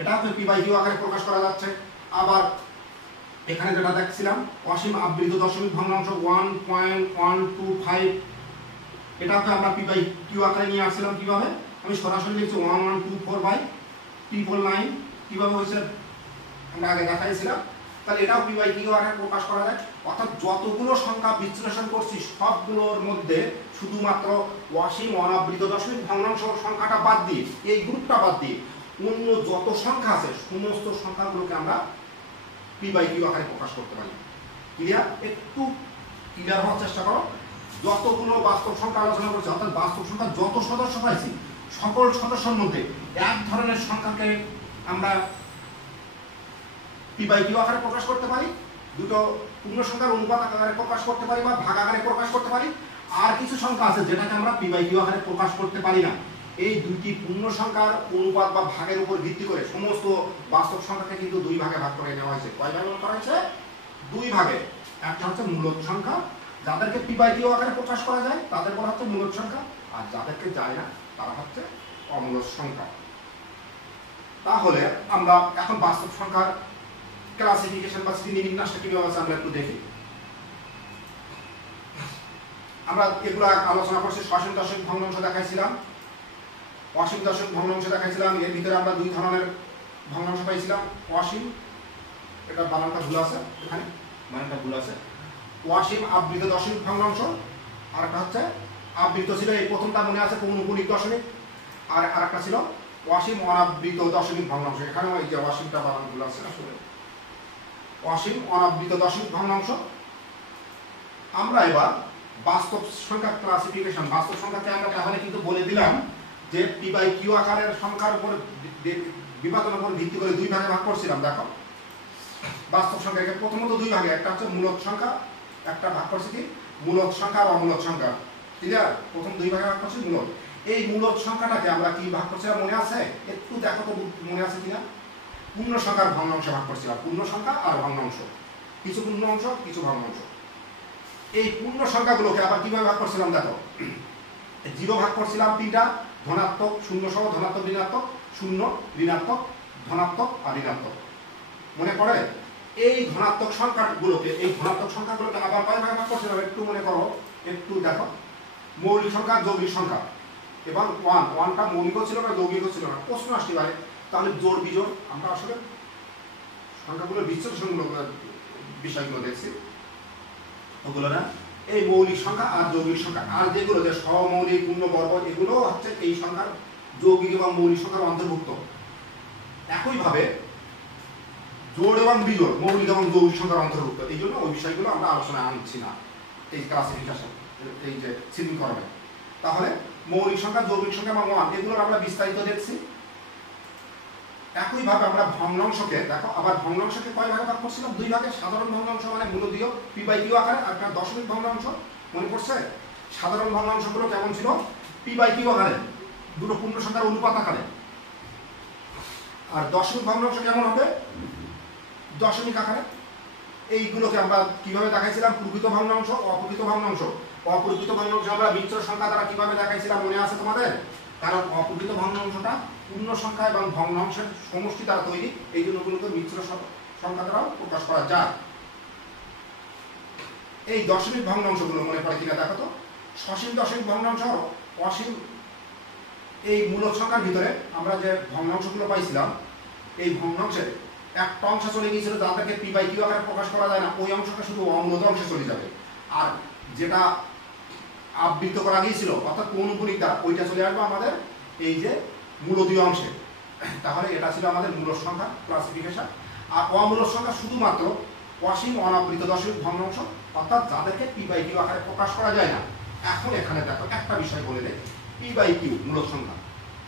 এটাও তো p/q আকারে প্রকাশ করা যাচ্ছে। আবার এখানে যেটা দেখছিলাম অসীম আবৃত দশমিক ভগ্নাংশ 1.125 এটাকে আমরা p/q আকারে নিয়ে আসছিলাম। কিভাবে? আমি সরাসরি লিখছি 1124/9 কিভাবে হয়েছে আমরা আগে দেখাইছিলাম। তাহলে এটাও p/q আকারে প্রকাশ করা যায়। অর্থাৎ যতগুলো সংখ্যা বিশ্লেষণ করছি সবগুলোর মধ্যে শুধুমাত্র অসীম অনাবৃত দশমিক ভগ্নাংশ সংখ্যাটা বাদ দিয়ে, এই গ্রুপটা বাদ দিয়ে অন্য যত সংখ্যা আছে সমস্ত সংখ্যাগুলোকে আমরা p/q আকারে প্রকাশ করতে পারি। ক্লিয়ার? একটু ক্লিয়ার হওয়ার চেষ্টা করো। যতগুলো বাস্তব সংখ্যা আলোচনা করছি, অর্থাৎ বাস্তব সংখ্যা যত সদস্য পাইছি সকল সদস্যের মধ্যে এক ধরনের সংখ্যাকে আমরা p/q আকারে প্রকাশ করতে পারি, দুটো পূর্ণ সংখ্যার অনুপাত আকারে প্রকাশ করতে পারি বা ভাগ আকারে প্রকাশ করতে পারি। আর কিছু সংখ্যা আছে যেটাকে আমরা p/q আকারে প্রকাশ করতে পারি না। এই দুইটি পূর্ণ সংখ্যার অনুপাত বা ভাগের উপর ভিত্তি করে সমস্ত বাস্তব সংখ্যাকে কিন্তু দুই ভাগে ভাগ করে নেওয়া হয়েছে। কয় ভাগে করা হয়েছে? দুই ভাগে। একটা হচ্ছে মূলদ সংখ্যা, যাদেরকে p/q আকারে প্রকাশ করা যায় তাদের বলা হচ্ছে মূলদ সংখ্যা, আর যাদেরকে যায় না তারা হচ্ছে অমূলদ সংখ্যা। তাহলে আমরা এখন বাস্তব সংখ্যার ক্লাসিফিকেশন বা শ্রেণীবিন্যাসটা কিভাবে আছে আমরা একটু দেখি। আমরা এগুলো আলোচনা করছি। সসীম দশমিক ভগ্নাংশ দেখাইছিলাম, অসীম দশমিক ভগ্নাংশ দেখাইছিলাম। এর ভিতরে আমরা দুই ধরনের ভগ্নাংশ পাইছিলাম। অসীম, এটা বানানটা ভুল আছে, এখানে বানানটা ভুল আছে। অসীম আবৃত দশমিক ভগ্নাংশ, আর একটা হচ্ছে আবৃত ছিল এই প্রথমটা মনে আছে পৌনঃপুনিক দশমিক, আর আরেকটা ছিল অসীম অনাবৃত দশমিক ভগ্নাংশ। এখানেও এই যে অসীমটা বানান ভুল আছে আসলে, অসীম অনাবৃত দশমিক ভগ্নাংশ। আমরা এবার বাস্তব সংখ্যা ক্লাসিফিকেশন, বাস্তব সংখ্যাকে আমরা তাহলে কিন্তু বলে দিলাম যে p/q আকারের সংখ্যার উপর বিভাজনের উপর ভিত্তি করে দুই ভাগে ভাগ করছিলাম। দেখো বাস্তব সংখ্যাকে প্রথমত দুই ভাগে, একটা হচ্ছে মূলদ সংখ্যা, একটা ভাগ করছি কি মূলদ সংখ্যা আর অমূলদ সংখ্যা। ক্লিয়ার? প্রথম দুই ভাগে ভাগ করছি মূলদ। এই মূলদ সংখ্যাটাকে আমরা কি ভাগ করছিলাম মনে আছে? একটু দেখো তো মনে আছে কিনা। পূর্ণ সংখ্যার ভগ্নাংশে ভাগ করছিলাম, পূর্ণ সংখ্যা আর ভগ্নাংশ, কিছু পূর্ণ অংশ কিছু ভগ্নাংশ। এই পূর্ণ সংখ্যাগুলোকে আবার কিভাবে ভাগ করছিলাম দেখো, 0 ভাগ করছিলাম তিনটা, ধনাত্মক, শূন্য সহ ধনাত্মক, ঋণাত্মক, শূন্য, ঋণাত্মক, ধনাত্মক আর ঋণাত্মক। মনে পড়ে? এই ধনাত্মক সংখ্যাগুলোকে আবার কয় ভাগে ভাগ করছিলাম একটু মনে করো, একটু দেখো। মৌলিক সংখ্যা, যৌগিক সংখ্যা, এবং ওয়ানটা মৌলিকও ছিল না যৌগিকও ছিল না। প্রশ্ন আসতে পারে তাহলে জোড় বিজোড়, আমরা আসলে সংখ্যাগুলোর বিশ্লেষণগুলো বিষয়গুলো দেখছি ওগুলো না। এই মৌলিক সংখ্যা আর যৌগিক সংখ্যা, আর যেগুলো যে সমৌলিক, পূর্ণবর্গ, এগুলো হচ্ছে এই সংখ্যার যৌগিক এবং মৌলিক সংখ্যার অন্তর্ভুক্ত। একইভাবে জোড় এবং বিজোড় মৌলিক এবং যৌগিক সংখ্যার অন্তর্ভুক্ত। এই জন্য ওই বিষয়গুলো আমরা আলোচনায় আনছি না এই ক্লাসিফিকেশন, এই যে শ্রেণীকরণে। তাহলে মৌলিক সংখ্যা, যৌগিক সংখ্যা এবং মান এগুলোর আমরা বিস্তারিত দেখছি। একইভাবে আমরা ভগ্নাংশকে দেখো, আবার ভগ্নাংশকে কয় ভাগে ভাগ করছিলাম? দুই ভাগে। সাধারণ ভগ্নাংশ মানে মূলদীয় p/q আকারে, আর একটা দশমিক ভগ্নাংশ। মনে পড়ছে? সাধারণ ভগ্নাংশগুলো কেমন ছিল? p/q আকারে, দুটো পূর্ণ সংখ্যার অনুপাত আকারে। আর দশমিক ভগ্নাংশ কেমন হবে? দশমিক আকারে। এইগুলোকে আমরা কিভাবে দেখাইছিলাম? প্রকৃত ভগ্নাংশ, অপ্রকৃত ভগ্নাংশ। অপ্রকৃত ভগ্নাংশ আমরা মিশ্র সংখ্যা দ্বারা কিভাবে দেখাইছিলাম মনে আছে তোমাদের? কারণ অপ্রকৃত ভগ্নাংশটা পূর্ণ সংখ্যা এবং ভগ্নাংশের সমষ্টি দ্বারা তৈরি, এই জন্য ওগুলোকে মিশ্র সংখ্যা দ্বারাও প্রকাশ করা যায়। এই দশমিক ভগ্নাংশগুলো মনে পড়ে কিনা দেখো তো। সসীম দশমিক ভগ্নাংশ, অসীম, এই মূলদ সংখ্যার ভিতরে আমরা যে ভগ্নাংশগুলো পাইছিলাম, এই ভগ্নাংশের একটা অংশ চলে গিয়েছিল যাদেরকে পি বাই কিউ আকারে প্রকাশ করা যায় না, ওই অংশটা শুধু অমূলত অংশে চলে যাবে। আর যেটা আবৃত করা গিয়েছিল অর্থাৎ পৌনঃপুনিক দ্বারা ওইটা চলে আসবে আমাদের এই যে মূলদীয় অংশে। তাহলে এটা ছিল আমাদের মূলদ সংখ্যা ক্লাসিফিকেশন। আর অমূলদ সংখ্যা শুধুমাত্র অসীম অনাবৃত দশমিক ভগ্নাংশ, অর্থাৎ যাদেরকে পি বাই কিউ আকারে প্রকাশ করা যায় না। এখন এখানে দেখো একটা বিষয় বলে দেয়, পি বাই কিউ মূলদ সংখ্যা।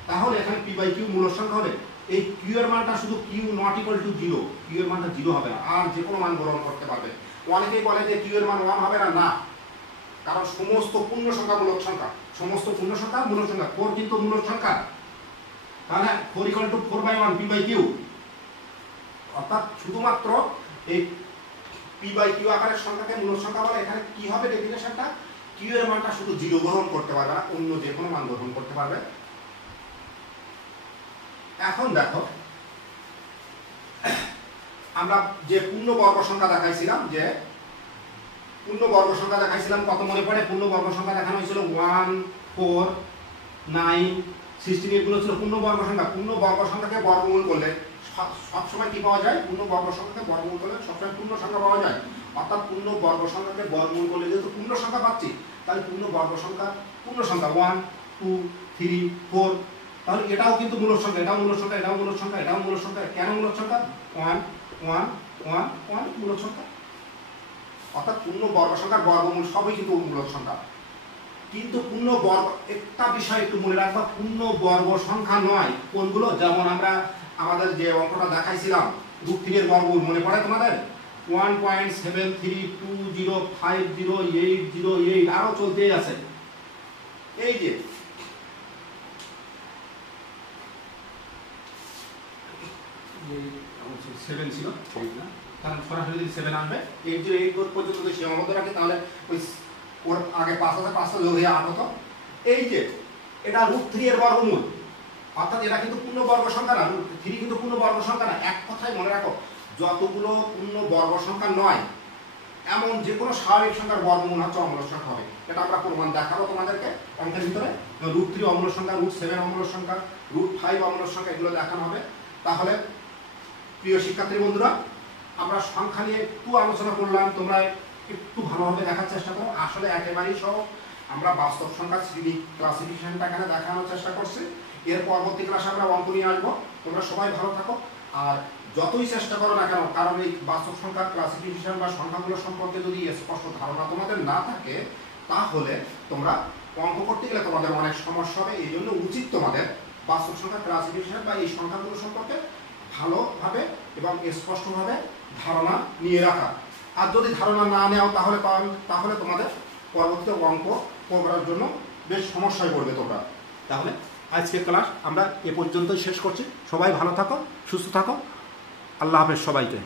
তাহলে এখানে পি বাই কিউ মূলদ সংখ্যা হলে এই কিউ এর মানটা শুধু Q not equal to 0, Q এর মানটা 0 হবে না, আর যে কোনো মান গ্রহণ করতে পারবে। অনেকেই বলে যে কিউ এর মান 1 হবে না, না, কারণ সমস্ত পূর্ণ সংখ্যা মূলদ সংখ্যা, সমস্ত পূর্ণ সংখ্যা মূলদ সংখ্যা। 4 কিন্তু মূলদ সংখ্যা, তাহলে 4 equal to 4/1 P by Q. অর্থাৎ শুধুমাত্র এই পি বাই কিউ আকারের সংখ্যাকে মূলদ সংখ্যা বলে। এখানে কি হবে ডেফিনেশনটা, কিউ এর মানটা শুধু 0 গ্রহণ করতে পারবে না, অন্য যে কোনো মান গ্রহণ করতে পারবে। এখন দেখো আমরা যে পূর্ণ বর্গ সংখ্যা দেখাইছিলাম, যে পূর্ণ বর্গ সংখ্যা দেখাইছিলাম, কত মনে পড়ে? পূর্ণ বর্গ সংখ্যা দেখানো হয়েছিল 1, 4, 9, 16, এগুলো ছিল পূর্ণ বর্গ সংখ্যা। পূর্ণ বর্গ সংখ্যাকে বর্গমূল করলে সবসময় কি পাওয়া যায়? পূর্ণ বর্গ সংখ্যাকে বর্গমূল করলে সবসময় পূর্ণ সংখ্যা পাওয়া যায়। অর্থাৎ পূর্ণ বর্গ সংখ্যাকে বর্গমূল করলে যেহেতু পূর্ণ সংখ্যা পাচ্ছি, তাহলে পূর্ণ বর্গ সংখ্যা পূর্ণ সংখ্যা 1, 2, 3, 4, তাহলে এটাও কিন্তু মূলদ সংখ্যা, এটাও মূলদ সংখ্যা, এটাও মূলদ সংখ্যা, এটাও মূলদ সংখ্যা। কেন মূলদ সংখ্যা? 1, 1, 1, 1 মূলদ সংখ্যা। অর্থাৎ পূর্ণ বর্গ সংখ্যার বর্গমূল সবই কিন্তু মূলদ সংখ্যা। কিন্তু পূর্ণ বর্গ, একটা বিষয় একটু মনে রাখবা, পূর্ণ বর্গ সংখ্যা নয় কোনগুলো? যেমন আমরা আমাদের যে অঙ্কটা দেখাইছিলাম √3 এর বর্গমূল মনে পড়ে তোমাদের? 1.7320500808 আরো চলতেই আছে। এই যে 7 ছিল, কারণ সরাসরি যদি 7 আসবে 808 পর্যন্ত যদি সীমাবদ্ধ রাখে, তাহলে ওই ওর আগে 5,500 যোগ হয়ে 8 হতো। এই যে এটা √3 এর বর্গমূল, অর্থাৎ এটা কিন্তু পূর্ণ বর্গ সংখ্যা না, √3 কিন্তু পূর্ণ বর্গ সংখ্যা না। এক কথায় মনে রাখো, যতগুলো পূর্ণ বর্গ সংখ্যা নয় এমন যে কোনো স্বাভাবিক সংখ্যার বর্গমূল হচ্ছে অমূলদ সংখ্যা হবে। এটা আমরা প্রমাণ দেখাবো তোমাদেরকে অঙ্কের ভিতরে। √3 অমূলদ সংখ্যা, √7 অমূলদ সংখ্যা, √5 অমূলদ সংখ্যা, এগুলো দেখানো হবে। তাহলে প্রিয় শিক্ষার্থী বন্ধুরা, আমরা সংখ্যা নিয়ে একটু আলোচনা করলাম, তোমরা একটু ভালোভাবে দেখার চেষ্টা করো। আসলে একেবারেই সহ আমরা বাস্তব সংখ্যা শ্রেণী ক্লাসিফিকেশনটা এখানে দেখানোর চেষ্টা করছি। এর পরবর্তী ক্লাসে আমরা অঙ্ক নিয়ে আসবো। তোমরা সবাই ভালো থাকো, আর যতই চেষ্টা করো না কেন, কারণ এই বাস্তব সংখ্যার ক্লাসিফিকেশন বা সংখ্যাগুলো সম্পর্কে যদি স্পষ্ট ধারণা তোমাদের না থাকে, তাহলে তোমরা অঙ্ক করতে গেলে তোমাদের অনেক সমস্যা হবে। এই জন্য উচিত তোমাদের বাস্তব সংখ্যার ক্লাসিফিকেশন বা এই সংখ্যাগুলো সম্পর্কে ভালোভাবে এবং স্পষ্টভাবে ধারণা নিয়ে রাখা। আর যদি ধারণা না নেও, তাহলে তোমাদের পরবর্তীতে অঙ্ক করার জন্য বেশ সমস্যায় পড়বে তোমরা। তাহলে আজকের ক্লাস আমরা এ পর্যন্তই শেষ করছি। সবাই ভালো থাকো, সুস্থ থাকো। আল্লাহ হাফেজ সবাইকে।